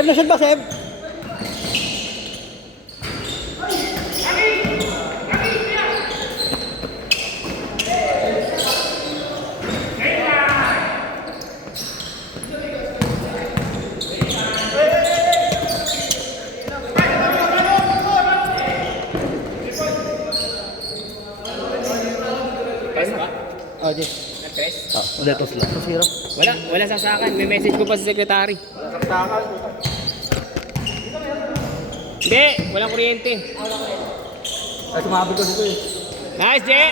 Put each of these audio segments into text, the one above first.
Seb na shoot ba, Seb? Oh, di. Nag-press? Udah tos lang. Tos hirap. Wala sasakan. May message ko pa sa sekretary. Saksakan. Hindi, walang kuryente. Ay, sumabot ko dito eh. Nice, Je!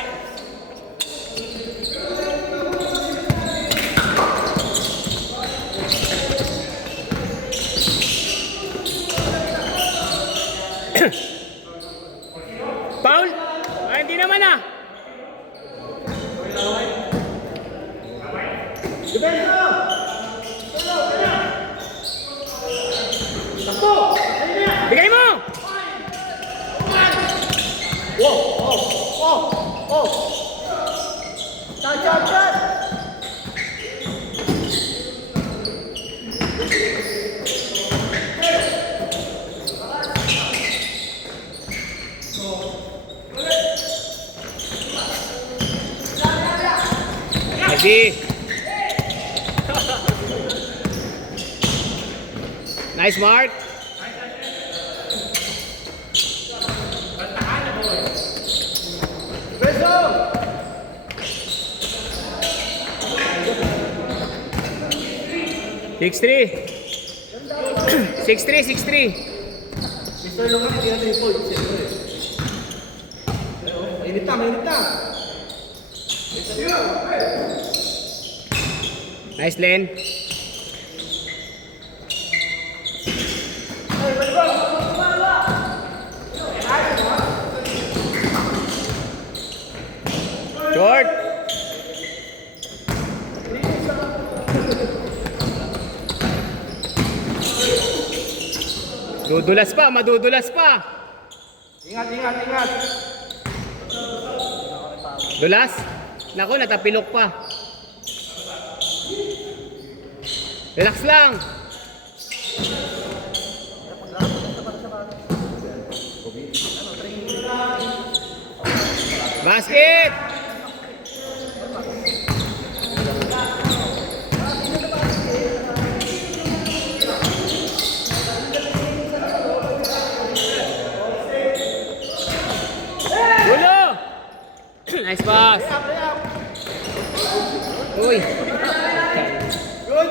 Paul? Ay, hindi naman ah. Bigay mo! Chat! Ready? Nice, Mark. Six three. 6-3. Mr. Longan, hindi natin yung point. Mainit na. Nice, Len. Short. Madudulas pa. Ingat. Dulas? Naku, natapilok pa. Relax lang. Basket! Gulo! Nice pass. Uy. Good.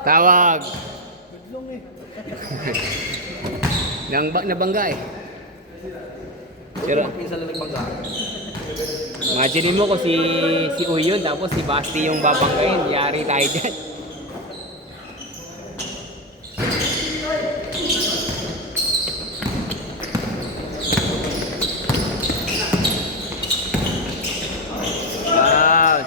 Tawag. Nabangga eh. Pero imagine mo kung si Uyon tapos si Basti yung babanggain, yari tayo dyan. Wow.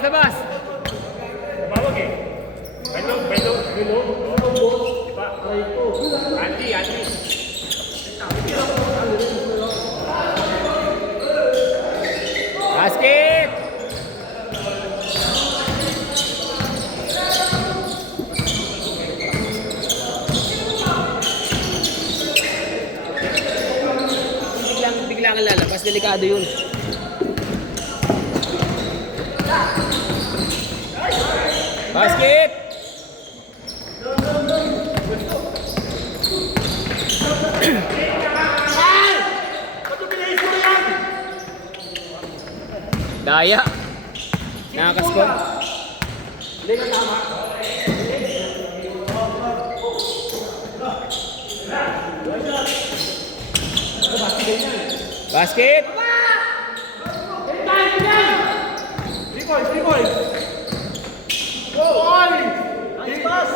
Labas. Bawag eh. Bello. Diba? Andy. Basket! Biglang lalabas, delikado yun. Basket! Daya. Nakakaskor. Hindi na tama. Basket! 3 points. Nice pass.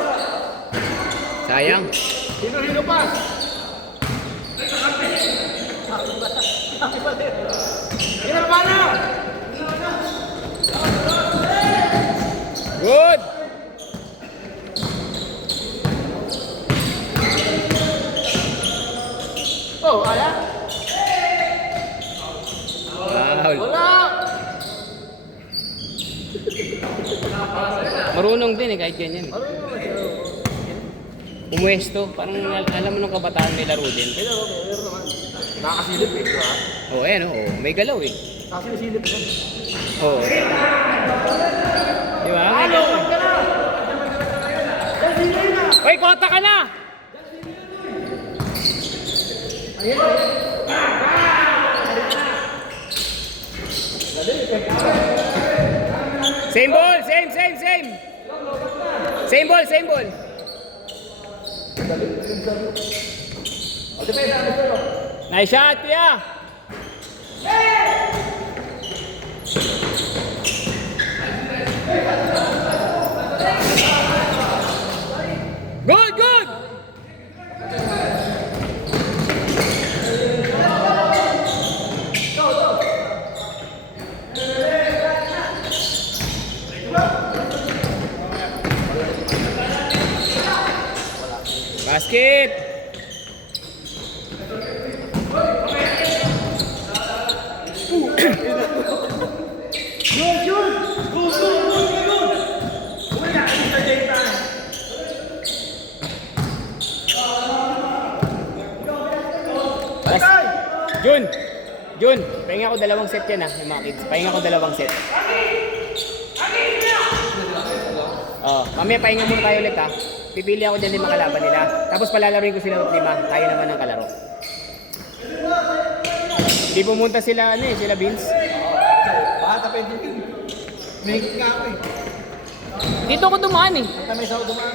Sayang. Hino pass. Hirap pa na. Good! Oh, ayan. Marunong din eh, kahit ganyan. Ano yung naman siya? Pumuesto, parang alam mo nung kabataan may laro din. May laro naman. Nakakasilip eh, di ba? Oo, ayan oh, may galaw eh. Nakakasilip ko. Oo. Di ba? May galaw. Uy, kota ka na! Same ball, same. Same ball. Nice shot, kuya. Good. Basket. Jun, pahinga ko dalawang set yan yung mga kids. Pahinga ko dalawang set. Mamaya pahinga muna tayo ulit Pipili ako dyan 5 kalaban nila. Tapos palalaruin ko sila ng 5. Tayo naman ng kalaro. Hindi pumunta sila, sila Vince. Bata pwede din. Mahigit nga ako eh. Dito ako dumaan eh. Basta may sawa dumaan.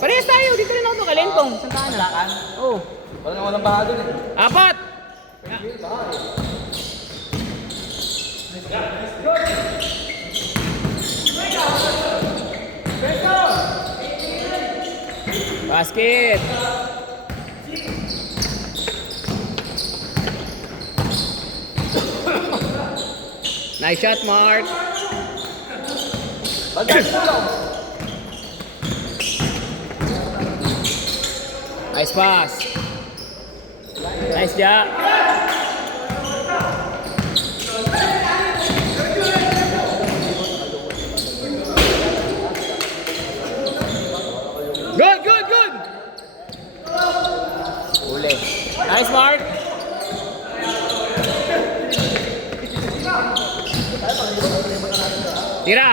Parehas tayo, dito rin ako Kalentong. Saan ka na? Lakan? Oo. Walang baha dun eh. 4! Basket! Nice shot, Mark! Nice pass! Nice job! Good! Uli. Nice, Mark! Tira!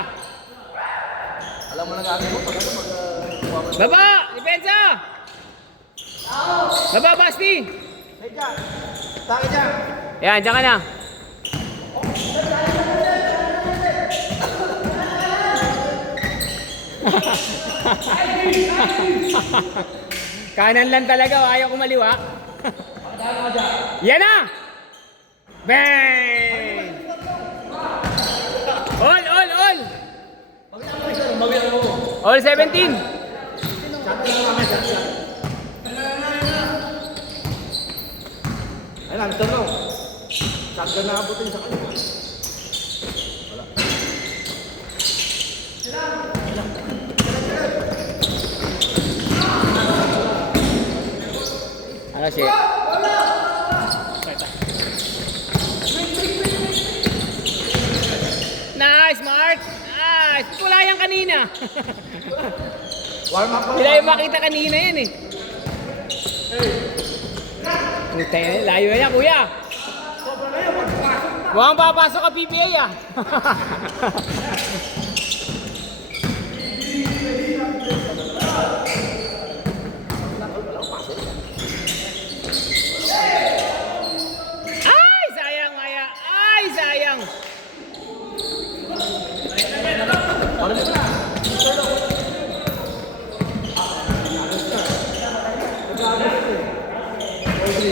Alam mo na gagawin mo pag Baba! Depensa! Baba, Basti! Hey, Jack! Taki dyan! Yan, dyan ka na. Kanan lang talaga, ayaw kumaliwa. Yan na! Bang! All! All 17! Ayun na, ito no. Shotgun na abutin sa kanila. Ano siya? Nice, Mark! Nice! Wala yan kanina. Warm up pa. Hindi yung makita kanina yan eh. Puta yan, layo na yan, kuya. Huwag papasok ka PBA Ay, sayang, Maya. Ay, sayang.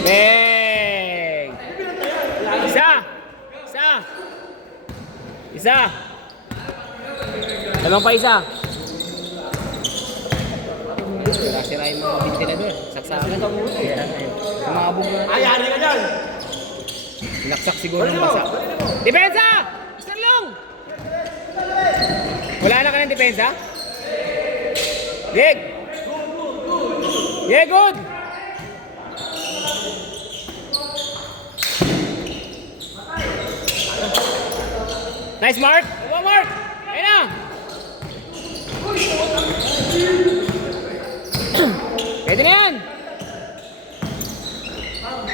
Bang! Isa! Dalawang pa isa. Sira yung mga ventilador. Saksakan. Sumabog na. Ayari ka dyan! Naksak siguro ng basa. Depensa! Mr. Long! Wala na ka ng depensa? Yeg! Good! Nice, Mark! Mark! Ayun na! Pwede na yan!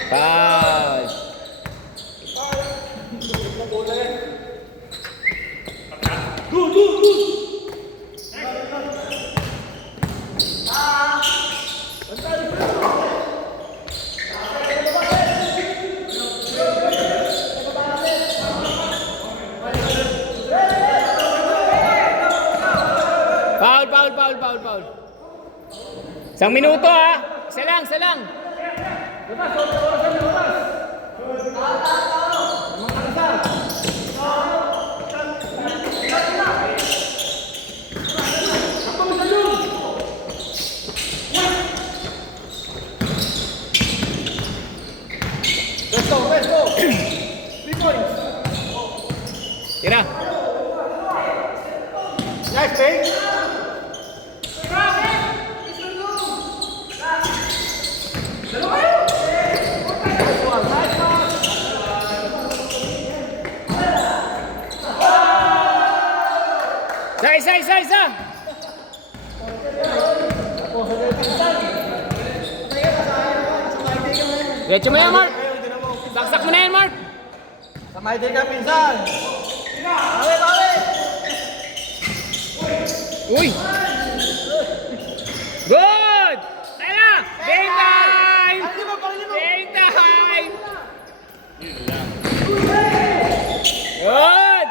Foul! Foul. Isang minuto ha. Isa lang. Let's go. 3 points. Tira. Nice, Pink. Isa. Diretso mo yan, Mark. Saksak mo na yan, Mark. Samay din ka, pinsan. Bawi. Uy! Good! Tara! Game time! Game time! Good!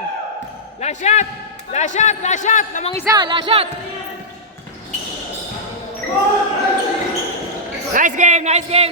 Last shot! Lamang isa! Last shot! Nice game!